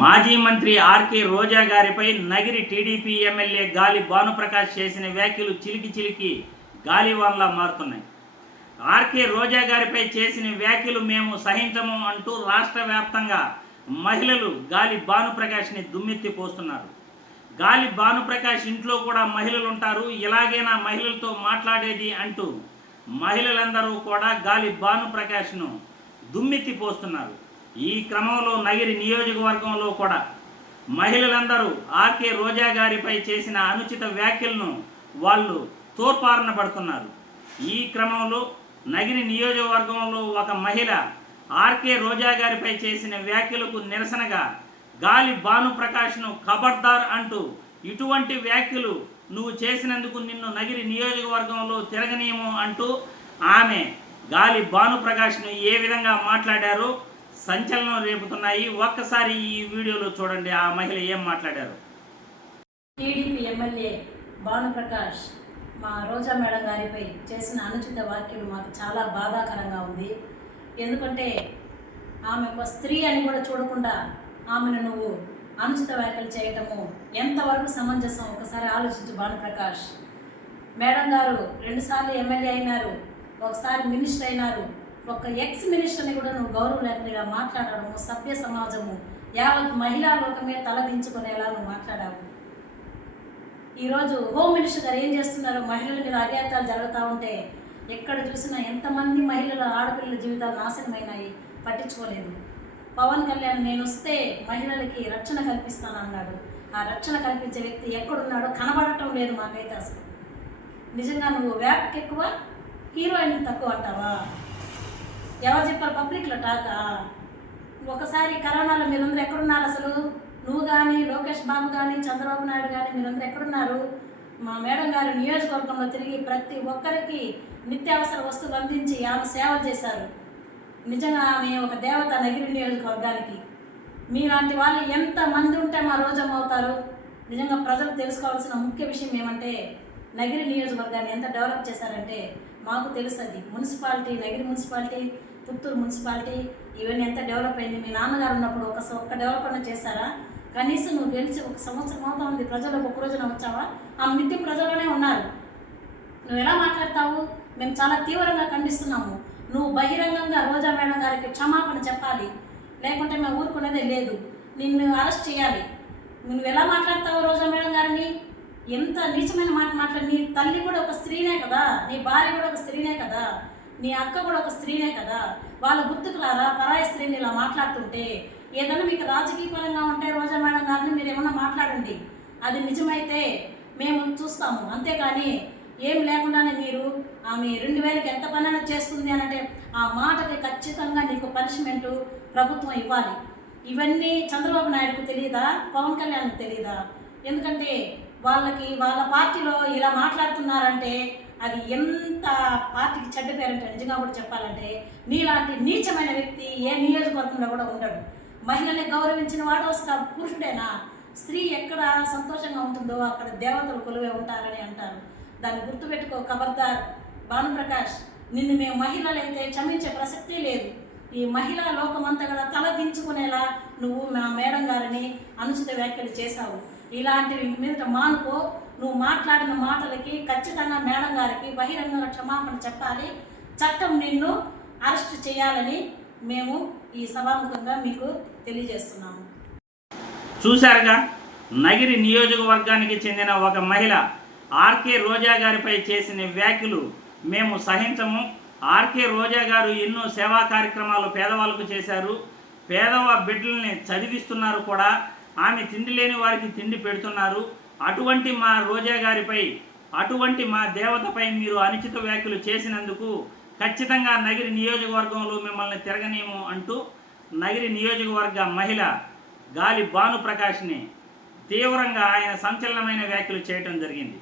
మాజీ మంత్రి ఆర్కే రోజా గారిపై నగిరి టీడీపీ ఎమ్మెల్యే గాలి భానుప్రకాష్ చేసిన వ్యాఖ్యలు చిలికి గాలివాన్లా మారుతున్నాయి. ఆర్కే రోజా గారిపై చేసిన వ్యాఖ్యలు మేము సహించము అంటూ రాష్ట్ర వ్యాప్తంగా మహిళలు గాలి భానుప్రకాష్ని దుమ్మెత్తిపోస్తున్నారు. గాలి భానుప్రకాష్ ఇంట్లో కూడా మహిళలు ఉంటారు, ఇలాగైనా మహిళలతో మాట్లాడేది అంటూ మహిళలందరూ కూడా గాలి భానుప్రకాష్ను దుమ్మెత్తిపోస్తున్నారు. ఈ క్రమంలో నగిరి నియోజకవర్గంలో కూడా మహిళలందరూ ఆర్కే రోజా గారిపై చేసిన అనుచిత వ్యాఖ్యలను వాళ్ళు తోర్పారన పడుతున్నారు. ఈ క్రమంలో నగిరి నియోజకవర్గంలో ఒక మహిళ ఆర్కే రోజా గారిపై చేసిన వ్యాఖ్యలకు నిరసనగా గాలి భానుప్రకాష్ను ఖబర్దార్ అంటూ, ఇటువంటి వ్యాఖ్యలు నువ్వు చేసినందుకు నిన్ను నగిరి నియోజకవర్గంలో తిరగనీయము అంటూ ఆమె గాలి భానుప్రకాష్ను ఏ విధంగా మాట్లాడారో సంచలనం రేపుతున్నాయి. ఒక్కసారి ఈ వీడియోలో చూడండి ఆ మహిళ ఏం మాట్లాడారు. టీడీపీ ఎమ్మెల్యే భానుప్రకాష్ మా రోజా మేడం గారిపై చేసిన అనుచిత వ్యాఖ్యలు మాకు చాలా బాధాకరంగా ఉంది. ఎందుకంటే ఆమె ఒక స్త్రీ అని కూడా చూడకుండా ఆమెను నువ్వు అనుచిత వ్యాఖ్యలు చేయటము ఎంతవరకు సమంజసం ఒకసారి ఆలోచించు భానుప్రకాష్. మేడం గారు 2 సార్లు ఎమ్మెల్యే అయినారు, ఒకసారి మినిస్టర్ అయినారు. ఒక ఎక్స్ మినిస్టర్ని కూడా నువ్వు గౌరవం లేకుండా మాట్లాడము, సభ్య సమాజము యావత్ మహిళా లోకమే తలదించుకునేలా నువ్వు మాట్లాడావు. ఈరోజు హోమ్ మినిస్టర్ గారు ఏం చేస్తున్నారు? మహిళల మీద అఘాయిత్యాలు జరుగుతూ ఉంటే ఎక్కడ చూసినా ఎంతమంది మహిళల ఆడపిల్లల జీవితాలు నాశనమైనాయి, పట్టించుకోలేదు. పవన్ కళ్యాణ్ నేను వస్తే మహిళలకి రక్షణ కల్పిస్తానన్నాడు. ఆ రక్షణ కల్పించే వ్యక్తి ఎక్కడున్నాడో కనబడటం లేదు మాకైతే. అసలు నిజంగా నువ్వు వ్యాప్కి ఎక్కువ, హీరోయిన్ తక్కువ అంటావా? ఎవరు చెప్పారు? పబ్లిక్లో టాకా. ఒకసారి కరోనాలో మీరందరూ ఎక్కడున్నారు? అసలు నువ్వు కానీ, లోకేష్ బాబు కానీ, చంద్రబాబు నాయుడు కానీ మీరందరూ ఎక్కడున్నారు? మా మేడం గారు నియోజకవర్గంలో తిరిగి ప్రతి ఒక్కరికి నిత్యావసర వస్తువులు అందించి ఆమె సేవ చేశారు. నిజంగా ఆమె ఒక దేవత నగిరి నియోజకవర్గానికి. మీలాంటి వాళ్ళు ఎంతమంది ఉంటే మా రోజమ్మ అవుతారు. నిజంగా ప్రజలు తెలుసుకోవాల్సిన ముఖ్య విషయం ఏమంటే నగిరి నియోజకవర్గాన్ని ఎంత డెవలప్ చేశారంటే మాకు తెలుస్తుంది. Municipality, Nagari municipality, Puttur municipality ఇవన్నీ ఎంత డెవలప్ అయింది. మీ నాన్నగారు ఉన్నప్పుడు ఒక్క డెవలప్ అన్న చేశారా? కనీసం నువ్వు గెలిచి 1 సంవత్సరం అవుతా ఉంది, ప్రజలు ఒక రోజున వచ్చావా? ఆ నిత్యం ప్రజల్లోనే ఉన్నారు. నువ్వు ఎలా మాట్లాడతావు? మేము చాలా తీవ్రంగా ఖండిస్తున్నాము. నువ్వు బహిరంగంగా రోజా మేడం గారికి క్షమాపణ చెప్పాలి, లేకుంటే మేము ఊరుకునేదే లేదు. నిన్ను అరెస్ట్ చేయాలి. నువ్వు ఎలా మాట్లాడతావు రోజా మేడం గారిని? ఎంత నీచమైన మాట మాట్లాడి. నీ తల్లి కూడా ఒక స్త్రీనే కదా, నీ భార్య కూడా ఒక స్త్రీనే కదా, నీ అక్క కూడా ఒక స్త్రీనే కదా. వాళ్ళ గుర్తుకు రారా పరాయి స్త్రీని ఇలా మాట్లాడుతుంటే? ఏదైనా మీకు రాజకీయ పరంగా ఉంటే రోజా మేడం గారిని మీరు ఏమన్నా మాట్లాడండి, అది నిజమైతే మేము చూస్తాము. అంతేకాని ఏం లేకుండానే మీరు ఆమె 2000కి ఎంత పనైనా చేస్తుంది అని అంటే ఆ మాటకి ఖచ్చితంగా నీకు పనిష్మెంటు ప్రభుత్వం ఇవ్వాలి. ఇవన్నీ చంద్రబాబు నాయుడుకు తెలియదా? పవన్ కళ్యాణ్కి తెలియదా? ఎందుకంటే వాళ్ళ పార్టీలో ఇలా మాట్లాడుతున్నారంటే అది ఎంత పార్టీకి చెడ్డ పేరంటే నిజంగా కూడా చెప్పాలంటే నీలాంటి నీచమైన వ్యక్తి ఏ నియోజకవర్గంలో కూడా ఉండడు. మహిళల్ని గౌరవించిన వాడు ఒక పురుషుడేనా? స్త్రీ ఎక్కడ సంతోషంగా ఉంటుందో అక్కడ దేవతలు కొలువే ఉంటారని అంటారు. దాన్ని గుర్తుపెట్టుకో ఖబర్దార్ భానుప్రకాష్. నిన్ను మేము మహిళలైతే క్షమించే ప్రసక్తే లేదు. ఈ మహిళా లోకమంతా కూడా తలదించుకునేలా నువ్వు మా మేడం గారిని అనుచిత వ్యాఖ్యలు చేశావు. ఇలాంటివి మీద మానుకో. నువ్వు మాట్లాడిన మాటలకి ఖచ్చితంగా మేడం గారికి బహిరంగంగా క్షమాపణ చెప్పాలి. చట్టం నిన్ను అరెస్ట్ చేయాలని మేము ఈ సభాముఖంగా మీకు తెలియజేస్తున్నాము. చూశారుగా, నగిరి నియోజకవర్గానికి చెందిన ఒక మహిళ ఆర్కే రోజా గారిపై చేసిన వ్యాఖ్యలు మేము సహించము. ఆర్కే రోజా గారు ఎన్నో సేవా కార్యక్రమాలు పేదవాళ్ళకు చేశారు, బిడ్డల్ని చదివిస్తున్నారు కూడా. ఆమె తిండి లేని వారికి తిండి పెడుతున్నారు. అటువంటి మా రోజా గారిపై, అటువంటి మా దేవతపై మీరు అనుచిత వ్యాఖ్యలు చేసినందుకు ఖచ్చితంగా నగిరి నియోజకవర్గంలో మిమ్మల్ని తిరగనీయము అంటూ నగిరి నియోజకవర్గ మహిళ గాలి భానుప్రకాష్ని తీవ్రంగా ఆయన సంచలనమైన వ్యాఖ్యలు చేయటం జరిగింది.